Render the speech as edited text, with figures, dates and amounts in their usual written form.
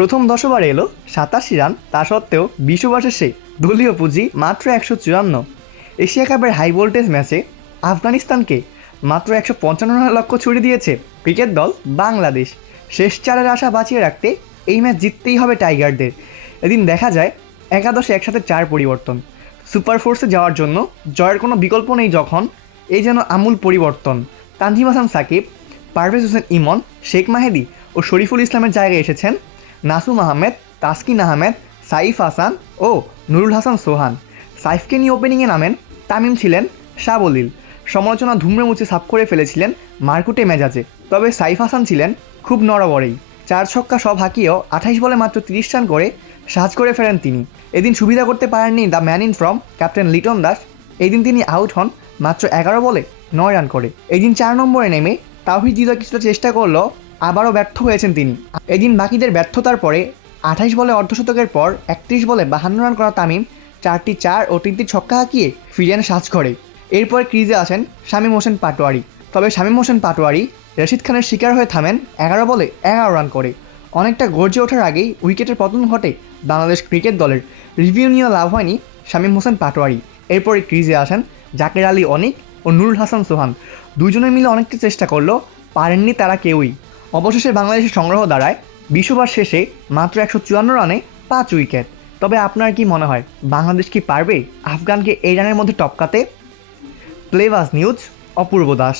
প্রথম 10 ওভারে এলো 87 রান, তা সত্ত্বেও 20 ওভার শেষে দলীয় পুঁজি মাত্র 154। এশিয়া কাপের হাই ভোল্টেজ ম্যাচে আফগানিস্তানকে মাত্র 155 রানের লক্ষ্য ছুড়ে দিয়েছে ক্রিকেট দল বাংলাদেশ। শেষ চারের আশা বাঁচিয়ে রাখতে এই ম্যাচ জিততেই হবে টাইগারদের। এদিন দেখা যায় একাদশে একসাথে 4 পরিবর্তন। সুপার ফোর্সে যাওয়ার জন্য জয়ের কোনো বিকল্প নেই যখন, এই যেন আমূল পরিবর্তন। তানজিম হাসান সাকিব, পারভেজ হোসেন ইমন, শেখ মাহেদী ও শরীফুল ইসলামের জায়গায় এসেছেন নাসুম আহমেদ, তাসকিন আহমেদ, সাইফ হাসান ও নুরুল হাসান সোহান। সাইফকে নিয়ে ওপেনিংয়ে নামেন তামিম, ছিলেন সাবলীল। সমালোচনা ধুমড়ে মুছে সাফ করে ফেলেছিলেন মারকুটে মেজাজে। তবে সাইফ হাসান ছিলেন খুব নড়বড়েই। 4 ছক্কা সব হাঁকিয়েও 28 বলে মাত্র 30 রান করে সাজ করে ফেরেন তিনি। এদিন সুবিধা করতে পারেননি the man in form captain Liton Das. এদিন তিনি আউট হন মাত্র 11 বলে 9 রান করে। এদিন 4 নম্বরে নেমে তাওহিদ হৃদয় কিছুটা চেষ্টা করলেও আবারও ব্যর্থ হয়েছেন তিনি। এদিন বাকিদের ব্যর্থতার পরে 28 বলে অর্ধশতকের পর 31 বলে 52 রান করা তামিম 4টি 4 ও 3টি ছক্কা হাঁকিয়ে ফিরেন সাজঘরে। এরপর ক্রিজে আসেন শামীম হোসেন পাটোয়ারি। তবে শামীম হোসেন পাটোয়ারি রশিদ খানের শিকার হয়ে থামেন 11 বলে 11 রান করে। অনেকটা গর্জে ওঠার আগেই উইকেটের পতন ঘটে বাংলাদেশ ক্রিকেট দলের। রিভিউ নিয়ে লাভ হয়নি শামীম হোসেন পাটোয়ারি। এরপরে ক্রিজে আসেন জাকের আলী অনিক ও নুরুল হাসান সোহান। দুজনে মিলে অনেকটা চেষ্টা করলেও পারেননি তারা কেউই। অবশেষে বাংলাদেশের সংগ্রহ দাঁড়ায় 20 ওভার শেষে মাত্র 154 রানে 5 উইকেট। তবে আপনার কি মনে হয়, বাংলাদেশ কি পারবে আফগানকে এই রানের মধ্যে টপকাতে? প্লেবাজ নিউজ, অপূর্ব দাস।